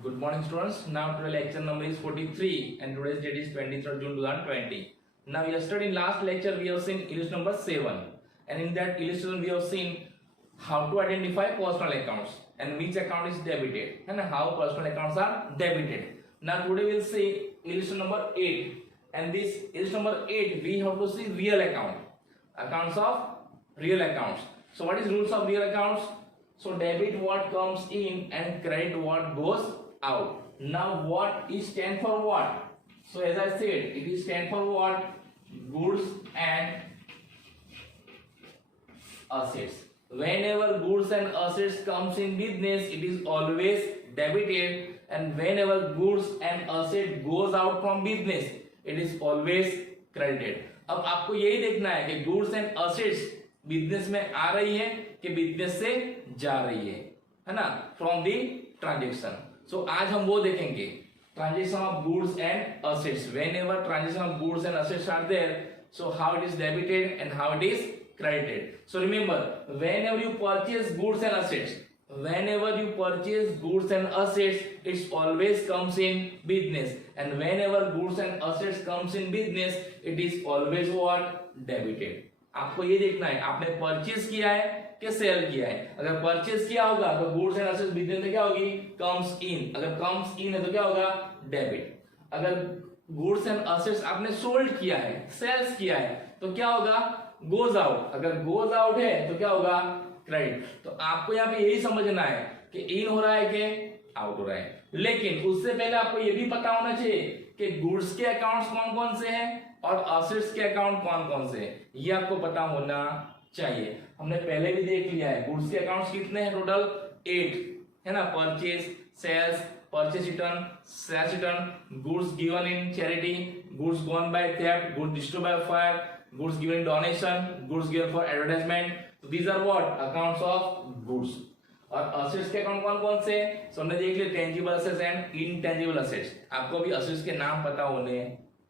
Good morning, students. Now today lecture number is 43 and today's date is 23rd June 2020. Now yesterday in last lecture we have seen illustration number 7, and in that illustration we have seen how to identify personal accounts and which account is debited and how personal accounts are debited. Now today we will see illustration number 8, and this illustration number 8 we have to see real accounts of real accounts. So what is rules of real accounts? So debit what comes in and credit what goes out. Now what is stand for what? So as I said, it is stand for what? Goods and assets. Whenever goods and assets comes in business, it is always debited, and whenever goods and asset goes out from business, it is always credited. अब आपको यही देखना है कि goods and assets business में आ रही है कि बिजनेस से जा रही है ना, फ्रॉम दी ट्रांजेक्शन. सो आज हम वो देखेंगे transaction of goods and assets. Whenever transaction of goods and assets are there, so how it is debited and how it is credited. So remember, whenever you purchase goods and assets, it's always comes in business, and whenever goods and assets comes in business, it is always what? Debited. आपको ये देखना है आपने purchase किया है कि cell किया है. अगर परचेज किया होगा तो गुड्स एंड असेट्स बिजनेस में क्या होगी? Comes in. अगर कम्स इन है तो क्या होगा? डेबिट. अगर गुड्स एंड असेट्स आपने सोल्ड किया है, सेल्स किया है, तो क्या होगा? Goes out. अगर गोज आउट है तो क्या होगा? क्रेडिट. तो आपको यहाँ पे यही समझना है कि इन हो रहा है कि आउट हो रहा है. लेकिन उससे पहले आपको ये भी पता होना चाहिए कि गुड्स के अकाउंट्स कौन कौन से हैं और असेट्स के अकाउंट कौन कौन से हैं. ये आपको पता होना चाहिए. हमने पहले भी देख लिया है गुड्स के अकाउंट्स कितने हैं? टोटल 8 है ना. Purchase, sales, purchase return, sales return, goods given in charity, goods gone by theft, goods destroyed by fire, goods given in donation, goods given for advertisement. तो these are what? Accounts of goods. और assets के account कौन कौन से? So हमने देख लिया tangible assets and intangible assets. आपको भी असेट्स के नाम पता होने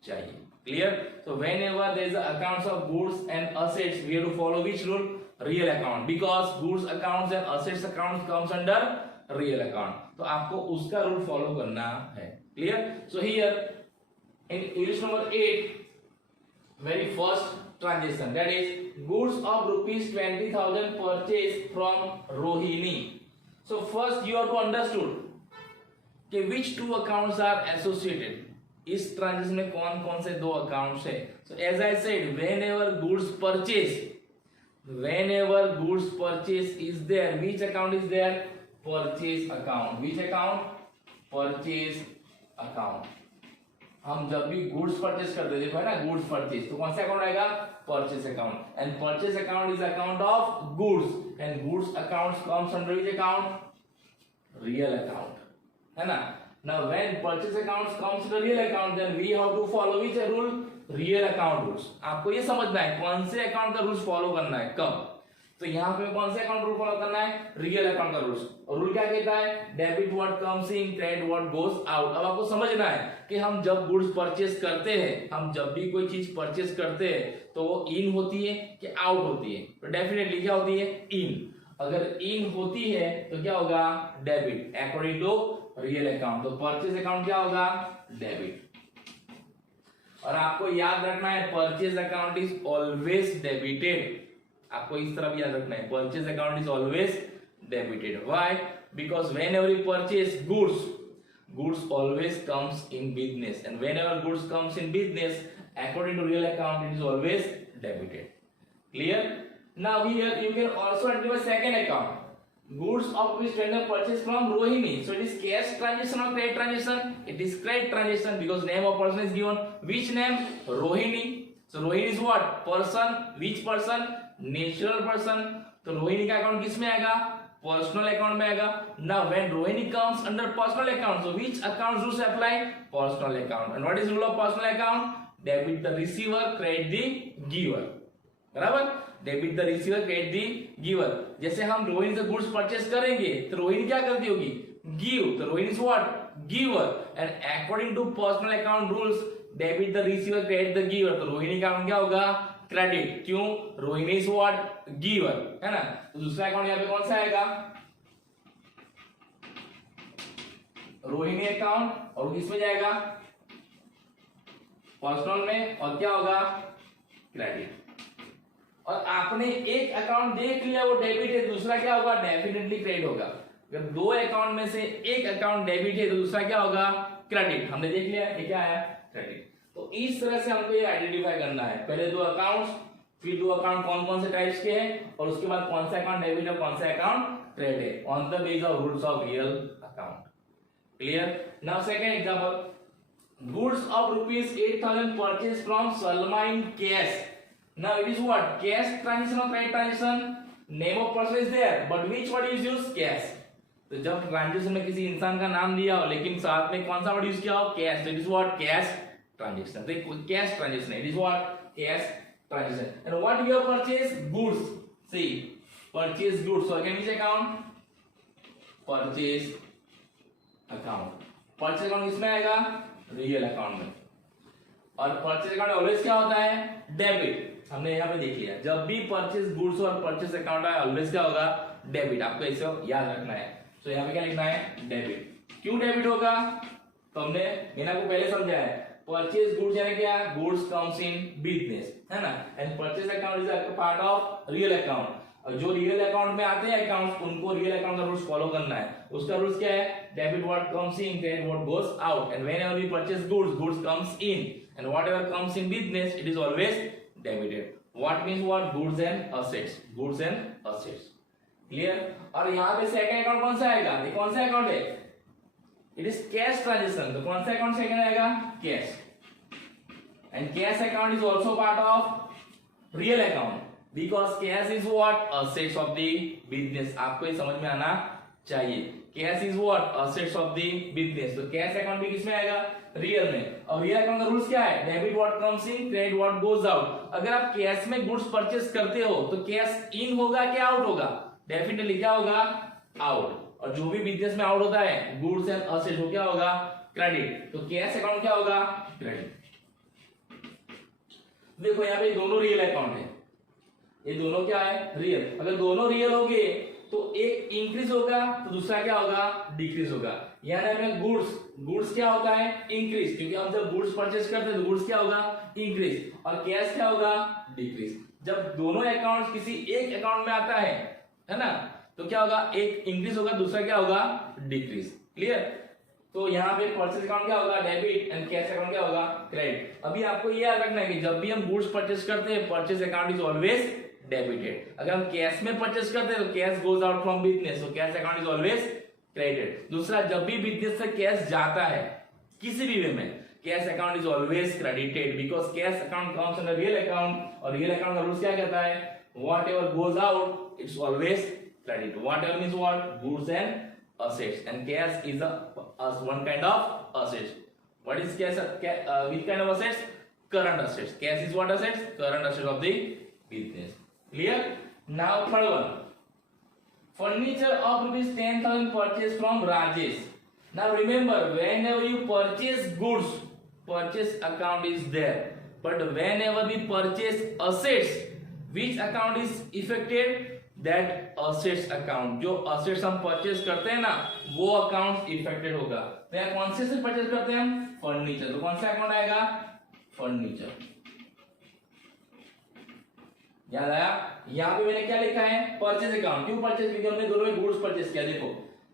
चाहिए. Clear? So whenever there is accounts of goods and assets, we have to follow which rule? Real account, because goods accounts and assets accounts comes under real account. तो आपको उसका रूल फॉलो करना है. Clear? So here in illustration number 8, very first transaction, that is goods of rupees 20,000 purchased from Rohini. So first you have to understood कि which two accounts are associated. इस transaction में कौन कौन से दो accounts है? So as I said, whenever goods purchase is there, which account is there? Purchase account. Which account? Purchase account. हम जब भी गुड्स परचेज करते हैं, देखो है ना, गुड्स परचेज, तो कौन सा अकाउंट आएगा? Purchase account. And purchase account is account of goods, and goods accounts comes under which account? Real account, है ना. Now when purchase accounts comes to the real account, then we have to follow which rule? Real account rules. आपको ये समझना है कौन से account का rules follow करना है, कब. तो यहाँ पे कौन से अकाउंट रूल फॉलो करना है? रियल अकाउंट का रूल्स. और रूल क्या कहता है? Debit what comes in, credit what goes out. अब आपको समझना है कि हम जब गुड्स परचेज करते हैं, हम जब भी कोई चीज परचेज करते हैं, तो वो इन होती है कि आउट होती है? तो डेफिनेटली क्या होती है? इन. अगर इन होती है तो क्या होगा? Debit, according to real account. तो परचेज अकाउंट क्या होगा? डेबिट. और आपको याद रखना है purchase account is always debited. आपको इस तरफ याद रखना है, purchase account is always debited. Why? Because whenever you purchase goods always comes in business, and whenever goods comes in business, according to real account, it is always debited. Clear? Now here you can also enter a second account. Goods of which vendor purchased from Rohini. So it is cash transaction or credit transaction? It is credit transaction because name of person is given. Which name? Rohini. So Rohini is what? Person. Which person? Natural person. तो रोहिणी का account किस में आएगा? Personal account में आएगा. Now when Rohini comes under personal account, so which account rules apply? Personal account. And what is rule of personal account? Debit the receiver, credit the giver. बराबर? Debit the receiver, credit the giver. जैसे हम रोहिणी से goods purchase करेंगे तो रोहिणी क्या करती होगी? Give. तो Rohini is what? Giver. And according to personal account rules, debit the receiver, credit the giver. तो रोहिणी का अकाउंट क्या होगा? क्रेडिट. क्यों? Rohini is what? गिवर, है ना. तो दूसरा अकाउंट यहाँ पे कौन सा आएगा? रोहिणी अकाउंट और किसमें जाएगा, पर्सनल में, और क्या होगा, क्रेडिट। और आपने एक अकाउंट देख लिया वो डेबिट है, दूसरा क्या होगा, डेफिनेटली क्रेडिट होगा। अगर दो अकाउंट में से एक अकाउंट डेबिट है तो दूसरा क्या होगा, क्रेडिट। हमने देख लिया ये क्या आया, क्रेडिट। तो इस तरह से हमको ये आइडेंटिफाई करना है, पहले दो अकाउंट्स, फिर दो अकाउंट कौन कौन से टाइप्स के हैं, और उसके बाद कौन सा अकाउंट डेबिट और कौन सा अकाउंट क्रेडिट है, on the base of rules of real account. Clear. Now second example, goods of rupees 8,000 purchased from Salma in cash. Now it is what, cash transaction or credit transaction? Name of person is there, but which word is used, cash. तो जब transaction में किसी इंसान का नाम दिया हो लेकिन साथ में कौन सा वर्ड यूज किया हो, cash, it is what, cash transaction. तो cash transaction, it is what, cash transaction. And what you have purchase, goods, see purchase goods, so again which account, purchase account. Purchase account किसमें आएगा, real account में। और purchase account always क्या होता है, debit. हमने यहाँ पे देख लिया, जब भी परचेज गुड्स और परचेज अकाउंट आए ऑलवेज क्या होगा, डेबिट। आपको ऐसे याद रखना है। तो यहाँ पे क्या लिखना है, डेबिट। क्यों डेबिट होगा, तो हमने आपको पहले समझाया है, परचेज गुड्स यानी क्या, गुड्स कम्स इन बिजनेस, है ना, and purchase account is a part of real account. और जो रियल अकाउंट में आते हैं अकाउंट्स, उनको रियल अकाउंट का रूल्स फॉलो करना है। उसका रूल्स क्या है, debit what comes in, credit what goes out, and whenever we purchase goods, goods comes in, and whatever comes in business it is always debited. What means what, goods and assets, goods and assets. Clear. और यहाँ पे second account कौन सा आएगा, ये कौन सा account है, इट इज कैश ट्रांजैक्शन। तो कौन सा अकाउंट सेकंड आएगा, cash. And cash account is also part of real account, because cash is what, assets of the business। आपको ये समझ में आना चाहिए, cash is what, assets of the business। तो कैश अकाउंट भी किसमें आएगा, रियल में। और रियल अकाउंट का रूल्स क्या है, debit what comes in, credit what goes out. अगर आप कैश में गुड्स परचेस करते हो तो कैश इन होगा क्या आउट होगा, डेफिनेटली क्या होगा, आउट। और जो भी बिजनेस में आउट होता है गुड्स एंड असेट्स, वो क्या होगा, क्रेडिट। तो कैश अकाउंट क्या होगा, क्रेडिट। देखो यहाँ पे दोनों रियल अकाउंट है, ये दोनों क्या है, रियल। अगर दोनों रियल होंगे तो एक इंक्रीज होगा तो दूसरा क्या होगा, डिक्रीज होगा। यानी हमें गुड्स क्या होता है, इंक्रीज, क्योंकि हम जब गुड्स परचेज करते हैं तो गुड्स क्या होगा, इंक्रीज, और कैश क्या होगा, डिक्रीज। जब दोनों अकाउंट किसी एक अकाउंट में आता है ना, तो क्या होगा, एक इंक्रीज होगा, दूसरा क्या होगा, डिक्रीज। क्लियर। तो यहाँ पे परचेज अकाउंट क्या होगा, डेबिट, एंड कैश अकाउंट क्या होगा, क्रेडिट। अभी आपको ये याद रखना है कि जब भी हम गुड्स परचेज करते हैं purchase account is always debited. अगर हम कैश में परचेस करते हैं तो cash goes out from business, तो cash account is always credited. दूसरा, जब भी बिजनेस से कैश जाता है किसी भी वे में, cash account is always credited, because cash account comes under real account. और रियल अकाउंट का रूल्स क्या कहता है, whatever goes out it's always credit. Whatever means what, goods and assets, and cash is one kind of assets. What is cash, which kind of assets, current assets. Cash is what assets, current assets of the business. Clear? Now third one, furniture of rupees 10,000 purchased from Rajesh. Now remember, whenever you purchase goods, purchase account is there, but whenever we purchase assets, which account is affected, that assets account। जो assets हम purchase करते हैं ना, वो account affected होगा। तो यहाँ कौन से purchase करते हैं हम, फर्नीचर, तो कौन सा account आएगा, फर्नीचर। याद आया। यहाँ पे मैंने क्या लिखा है, परचेज अकाउंट। क्यों परचेज, क्योंकि हमने दोनों में गुड्स परचेज किया। देखो,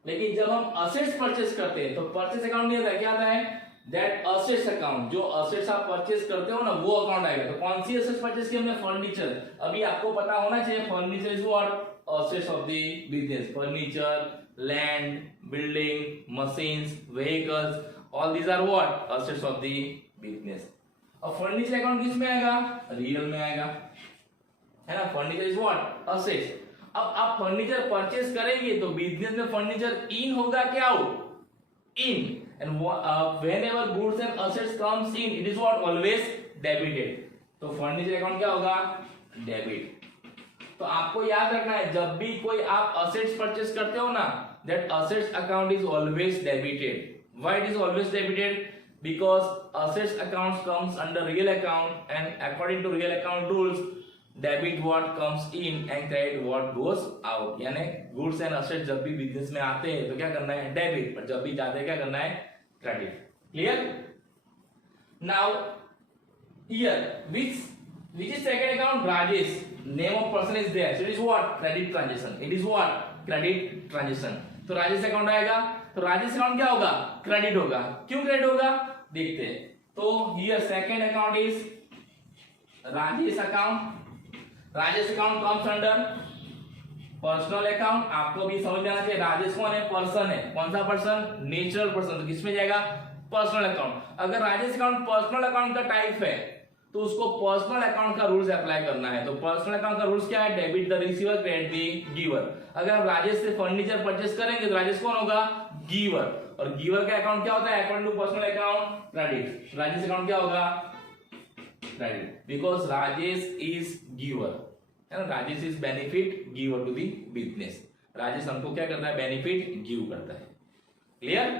लेकिन जब हम असेट्स परचेज करते हैं तो परचेज अकाउंट नहीं आता है, क्या आता है, दैट असेट्स अकाउंट। जो असेट्स आप परचेज करते हो ना, वो अकाउंट आएगा। तो कौन सी असेट्स परचेज की हमने, फर्नीचर। अभी आपको पता होना चाहिए, furniture is what, assets of the business. Furniture, land, building, machines, vehicles, all these are what, assets of the business. और फर्नीचर अकाउंट किस में आएगा, रियल में आएगा, है ना। Furniture is what, assets. अब आप फर्नीचर परचेज करेंगे तो बिजनेस में फर्नीचर इन होगा क्या, out, in. And whenever goods and assets comes in, it is what, always debited. तो फर्नीचर अकाउंट क्या होगा, डेबिट। तो आपको याद रखना है, जब भी कोई आप असेट्स परचेज करते हो ना, that assets account is always debited. Why it is always debited, because assets accounts comes under real account, and according to real account rules, debit what comes in and credit what goes out. यानी goods and assets जब भी business में आते हैं तो क्या करना है, डेबिट, और जब भी जाते हैं क्या करना है, credit. Clear? Now here which is second account? Rajesh. Name of person is there, so it is what? Credit transaction. It is what? Credit transaction. तो राजेश अकाउंट आएगा, तो राजेश अकाउंट क्या होगा, क्रेडिट होगा। क्यों क्रेडिट होगा, देखते हैं। तो here second account is Rajesh account. Rajesh account comes under personal account. आपको भी समझ में आना चाहिए राजेश कौन है, पर्सन है। कौन सा पर्सन, नेचुरल पर्सन, तो किसमें जाएगा, पर्सनल अकाउंट। अगर राजेश अकाउंट पर्सनल अकाउंट का टाइप है तो उसको पर्सनल अकाउंट का रूल्स अप्लाई करना है। तो पर्सनल अकाउंट का रूल्स क्या है, debit the receiver, credit the giver. अगर आप राजेश से फर्नीचर परचेस करेंगे तो राजेश कौन होगा, गिवर, और गिवर का अकाउंट क्या होता है, according to personal account, credit. Rajesh account क्या होगा, credit, because Rajesh is giver, है ना। Rajesh is benefit giver to the business. Rajesh हमको क्या करता है, बेनिफिट गिव करता है। क्लियर?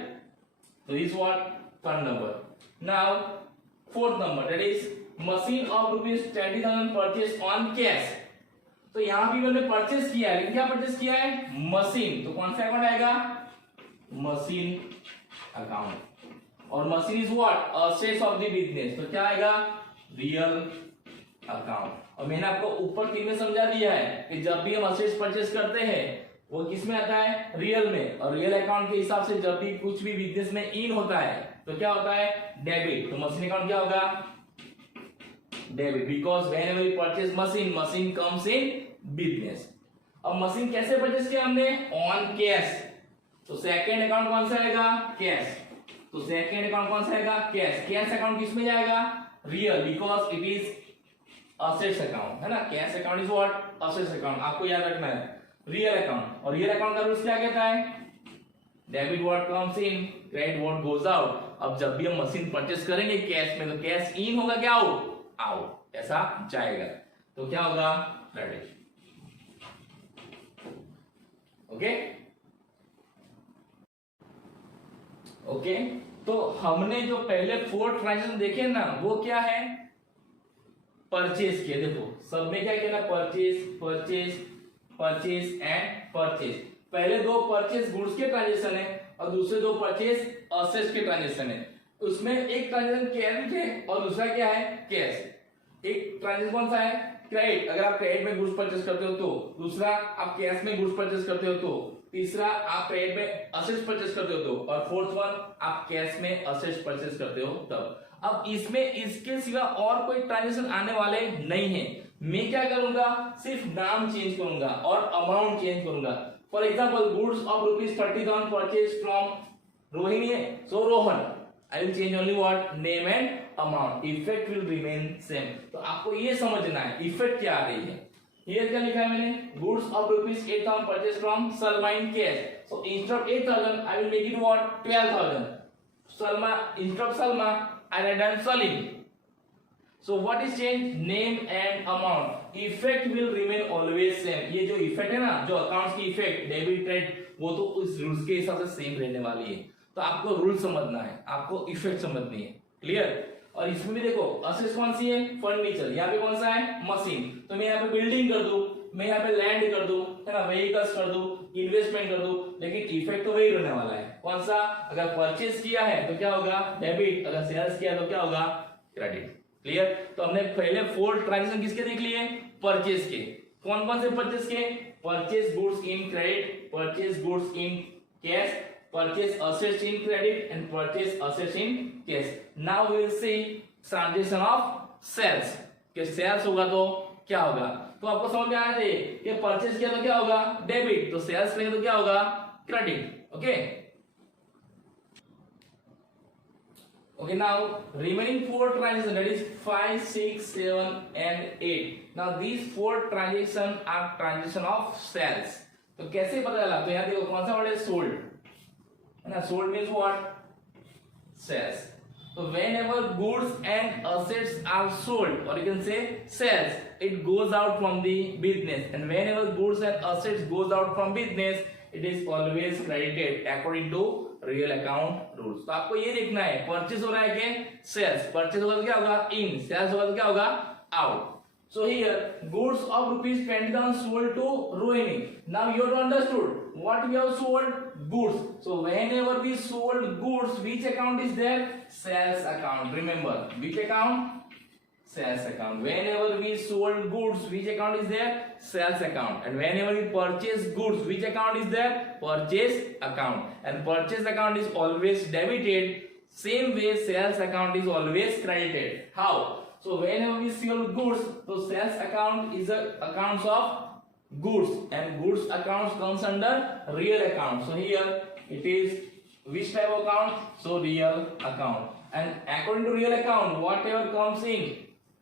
तो this what third number. Now fourth number, that is machine of rupees 20,000 purchase on cash. तो यहां भी मैंने परचेस किया है, लेकिन क्या परचेस किया है, मशीन। तो कौन सा अकाउंट आएगा, मशीन अकाउंट। और machine is what, assets of the business, तो क्या आएगा, रियल अकाउंट। और मैंने आपको ऊपर 3 में समझा दिया है कि जब भी हम असेट्स परचेस करते हैं वो किस में आता है, रियल में। और रियल अकाउंट के हिसाब से जब भी कुछ भी बिजनेस में इन होता है तो क्या होता है, डेबिट। तो मशीन अकाउंट क्या होगा, debit, because whenever we purchase machine, machine comes in business. अब मशीन कैसे परचेज किया हमने, ऑन कैश। तो सेकंड अकाउंट कौन सा आएगा, कैश। तो सेकंड अकाउंट कौन सा आएगा, कैश। कैश अकाउंट किस में जाएगा, real, because it is assets account, है ना। Cash account is what, assets account. आपको याद रखना है रियल अकाउंट। और रियल अकाउंट का रूल्स क्या कहता है, debit what comes in, credit what goes out. अब जब भी हम मशीन परचेस करेंगे कैश में, तो कैश इन होगा क्या, आउट, ऐसा जाएगा। तो क्या होगा, क्रेडिट। Okay okay. तो हमने जो पहले 4 ट्रांजेक्शन देखे ना, वो क्या है, परचेज के। देखो सब में क्या किया, purchase purchase purchase and purchase. पहले 2 परचेज गुड्स के ट्रांजेक्शन है और दूसरे 2 परचेज असेट्स के ट्रांजेक्शन है। उसमें एक ट्रांजेक्शन क्रेडिट है और दूसरा क्या है, कैश। एक ट्रांजेक्शन कौन सा है, क्रेडिट, अगर आप क्रेडिट में गुड्स परचेस करते हो तो। दूसरा आप कैश में गुड्स परचेस करते हो तो। तीसरा आप क्रेडिट में असेट्स परचेस करते हो तो। और फोर्थ वन आप कैश में असेट्स परचेस करते हो तब। अब इसमें इसके सिवा और कोई ट्रांजेक्शन आने वाले नहीं है। मैं क्या करूंगा, सिर्फ नाम चेंज करूंगा और अमाउंट चेंज करूंगा। For example goods of ₹30,000 purchase from Rohini है, सो Rohan. I will change only what, name and amount. Effect will remain same. तो आपको ये समझना है इफेक्ट क्या आ रही है। Here क्या लिखा है मैंने, goods of ₹8,000 purchased from Salma in cash. So instead of 8,000, I will make it what, 12,000. Salma, instead of Salma, I write down Salim. So what is changed, name and amount. Effect will remain always same. ये जो effect है ना, जो accounts की effect, debit credit, वो तो उस rules के हिसाब से सेम रहने वाली है। तो आपको रूल समझना है, आपको इफेक्ट समझनी है। क्लियर? और इसमें भी देखो असेट्स कौन सी है, फर्नीचर। यहाँ पे कौन सा है, मशीन। तो मैं यहाँ पे बिल्डिंग कर दूं, मैं यहाँ पे लैंड कर दूं, है ना, व्हीकल्स कर दूं, इन्वेस्टमेंट कर दूं, लेकिन इफेक्ट तो वही रहने वाला है। कौन सा, अगर परचेज किया है तो क्या होगा, डेबिट, अगर सेल्स किया तो क्या होगा, क्रेडिट। क्लियर? तो हमने पहले 4 ट्रांजेक्शन किसके देख लिए, परचेज के। कौन कौन से परचेज के, purchase goods in credit, purchase goods in cash, purchase assets in credit and purchase assets in cash. Now we will see transaction of sales. कि सेल्स होगा तो क्या होगा, तो आपको समझ में आना चाहिए कि परचेज किया तो क्या होगा, डेबिट, तो सेल्स करेंगे तो क्या होगा, credit. Okay okay. Now remaining 4 transactions, that is 5, 6, 7 and 8. Now these 4 transactions are transaction of sales. तो कैसे पता चला, तो यहाँ देखो कौन सा वर्ड है, सोल्ड, है ना। Sold means what, sales. So whenever goods and assets are sold, or you can say sales, it goes out from the business. And whenever goods and assets goes out from business, it is always credited according to real account rules. तो आपको ये देखना है, purchase हो रहा है कि sales. Purchase होगा तो क्या होगा, इन, सेल्स होगा तो क्या होगा, out. So here goods of rupees 20,000 sold to Rohini. Now you have understood what we have sold? Goods. So whenever we sold goods, which account is there? Sales account. Remember, which account? Sales account. Whenever we sold goods, which account is there? Sales account. And whenever we purchase goods, which account is there? Purchase account. And purchase account is always debited. Same way sales account is always credited. How? So whenever we sell goods, so sales account is a accounts of goods, and goods accounts comes under real account. So here it is which type of account? So real account. And according to real account, whatever comes in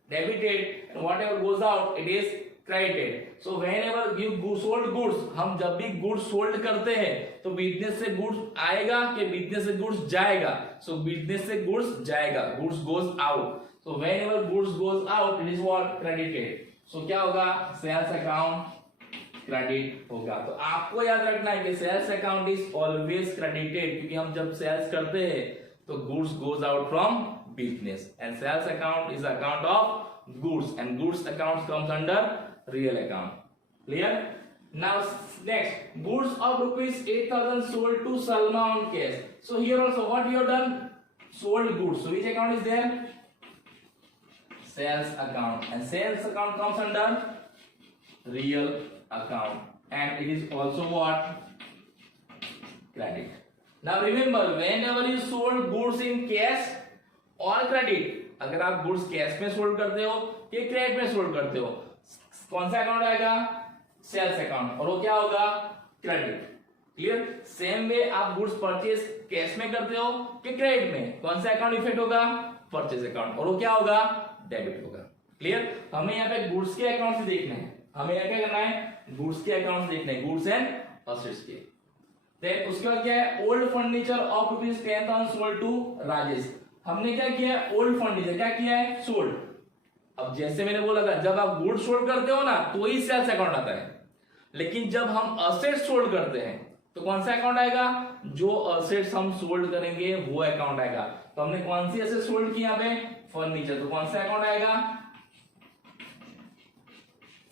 debited and whatever goes out, it is credited. So whenever you sold goods, हम जब भी goods sold करते हैं तो business से goods आएगा कि business से goods जाएगा? So बिजनेस से goods जाएगा, goods goes out. So whenever goods goes out, it is what? Credited. So क्या होगा? Sales account credit होगा. तो आपको याद रखना है कि sales account is always credited, क्योंकि हम जब sales करते हैं तो goods goes out from business, and sales account is account of goods, and goods accounts comes under real account. Clear? Now next, goods of rupees 8,000 sold to Salma on cash. So here also what we have done? Sold goods. So which account is there? Sales account, and sales account comes under real account, and it is also what? Credit. Now remember, whenever you sold goods in cash or credit, अगर आप goods cash में sold करते हो या credit में sold करते हो, कौन सा अकाउंट आएगा? सेल्स अकाउंट, और वो क्या होगा? क्रेडिट. क्लियर? सेम वे आप गुड्स परचेज कैश में करते हो कि क्रेडिट में, कौन सा अकाउंट इफेक्ट होगा? परचेज अकाउंट, और वो क्या होगा? डेबिट होगा. क्लियर? हमें यहाँ पे गुड्स के अकाउंट से देखना है, हमें यहाँ क्या करना है? गुड्स के अकाउंट देखना है, गुड्स एंड असेट्स के. देन उसके बाद क्या है? Old furniture of rupees 10,000 sold to Rajesh. हमने क्या किया है? ओल्ड फर्नीचर क्या किया है? सोल्ड. अब जैसे मैंने बोला था, जब आप गुड्स सोल्ड करते हो ना तो ही सेल्स अकाउंट आता है, लेकिन जब हम असेट्स सोल्ड करते हैं तो कौन सा अकाउंट आएगा? जो असेट्स हम सोल्ड करेंगे वो अकाउंट आएगा. तो हमने कौन सी असेट सोल्ड की यहाँ पे? फर्नीचर. तो कौन सा अकाउंट आएगा?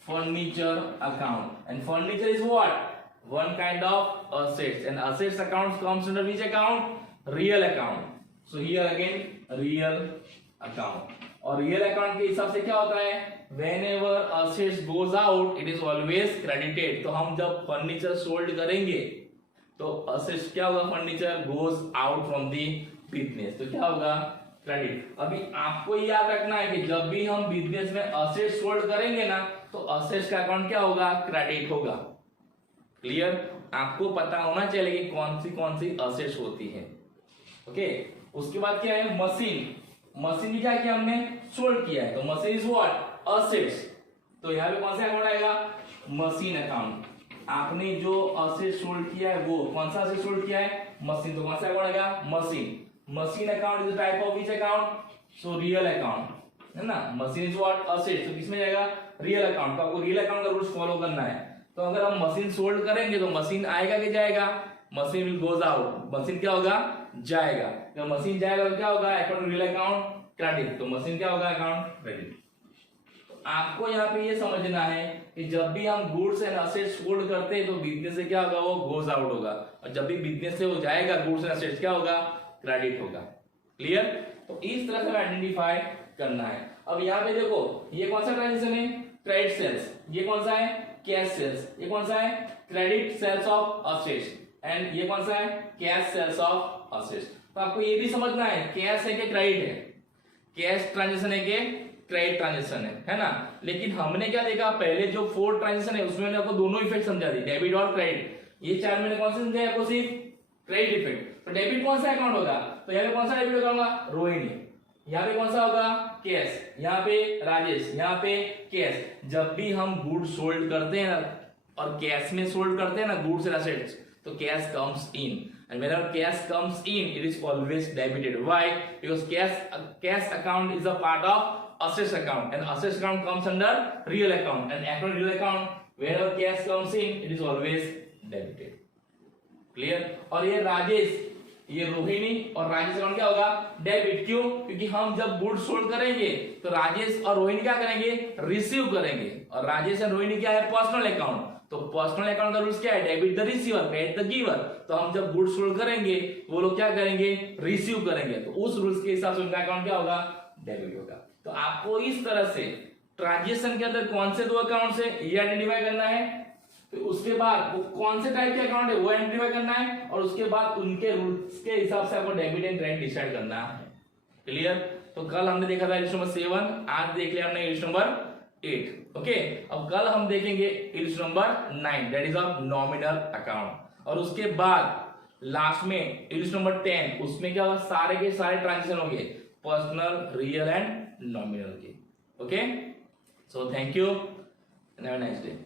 Furniture account. And furniture is what? One kind of assets, and assets account comes under which account? Real account. So here again real account. और real account के हिसाब से क्या होता है? Whenever assets goes out, it is always credited. तो हम जब फर्नीचर सोल्ड करेंगे तो assets क्या होगा? Furniture goes out from the business. तो क्या होगा? क्रेडिट. अभी आपको याद रखना है कि जब भी हम बिजनेस में assets सोल्ड करेंगे ना तो assets का अकाउंट क्या होगा? क्रेडिट होगा. क्लियर? आपको पता होना चाहिए कि कौन सी असेट्स होती है. ओके. उसके बाद क्या है? मशीन. मशीन क्या किया हमने? सोल्ड किया है, तो मशीन इज व्हाट? असेट्स. तो यहाँ पे कौन सा अकाउंट आएगा? Machine account. आपने जो असेट सोल्ड किया है वो कौन सा असेट सोल्ड किया है? मशीन. तो कौन सा अकाउंट आएगा? Machine. Machine account is the type of which account? So real account, है ना. Machine is what? असेट. तो किसमें जाएगा? Real account. तो आपको रियल अकाउंट का रूल्स फॉलो करना है. तो अगर हम मशीन सोल्ड करेंगे तो मशीन आएगा कि जाएगा? Machine will goes out. Machine क्या होगा? जाएगा. जब मशीन जाएगा तो क्या होगा? Account real account credit. तो मशीन क्या होगा? Account credit. तो आपको यहाँ पे ये समझना है कि जब भी हम गुड्स एंड असेट्स सोल्ड करते हैं तो बिजनेस से क्या होगा? वो गोज आउट होगा, और जब भी बिजनेस से वो जाएगा गुड्स एंड असेट्स क्या होगा? क्रेडिट होगा. क्लियर? तो इस तरह से आइडेंटिफाई करना है. अब यहाँ पे देखो, ये कौन सा ट्रांजेक्शन है? Credit sales. ये कौन सा है? Cash sales. ये कौन सा है? Credit sales of assets. And ये कौन सा है? Cash sales of assets. तो आपको ये भी समझना है कैश है कि क्रेडिट है, कैश ट्रांजेक्शन है कि क्रेडिट ट्रांजेक्शन है ना. लेकिन हमने क्या देखा? पहले जो 4 ट्रांजेक्शन है उसमें मैंने आपको दोनों इफेक्ट समझा दी, डेबिट और क्रेडिट. ये 4 मैंने कौन से समझाया आपको? सिर्फ क्रेडिट इफेक्ट. तो डेबिट कौन सा अकाउंट होगा? तो यहाँ पे कौन सा डेबिट होगा? रोहिणी. यहाँ पे कौन सा होगा? कैश. यहाँ पे राजेश. यहाँ पे कैश. जब भी हम गुड सोल्ड करते हैं ना और कैश में सोल्ड करते हैं ना गुड्स एंड असेट्स, तो cash comes in, and whenever cash comes in it is always debited. Why? Because cash account is a part of assets account, and assets account comes under real account, and after real account whenever cash comes in it is always debited. Clear? और ये राजेश, ये रोहिणी और Rajesh account क्या होगा, debit. क्यों, क्योंकि हम जब गुड्स सोल्ड करेंगे तो राजेश और रोहिणी क्या करेंगे, रिसीव करेंगे, और राजेश और रोहिणी क्या है, पर्सनल अकाउंट। तो पर्सनल अकाउंट का रूल्स क्या है, debit the receiver paid the giver. तो हम जब गुड्स सोल्ड करेंगे वो लोग क्या करेंगे, रिसीव करेंगे, तो उस रूल्स के हिसाब से उनका अकाउंट क्या होगा, डेबिट होगा। तो आपको इस तरह से ट्रांजेक्शन के अंदर कौन से दो अकाउंट है ये आइडेंटिफाई करना है, तो उसके बाद वो कौन से टाइप के अकाउंट है वो आइडेंटिफाई करना है, और उसके बाद उनके रूल्स के हिसाब से आपको डेबिट एंड क्रेडिट डिसाइड करना है। क्लियर। तो कल हमने देखा था इलिस्ट नंबर 7, आज देख लिया हमने इलिस्ट नंबर 8। ओके, अब कल हम देखेंगे इलिस्ट number 9 that is of nominal account, और उसके बाद लास्ट में इलिस्ट नंबर 10 उसमें क्या होगा, सारे के सारे ट्रांजेक्शन होंगे पर्सनल, रियल एंड नॉमिनल के। Okay, so thank you and have a nice day.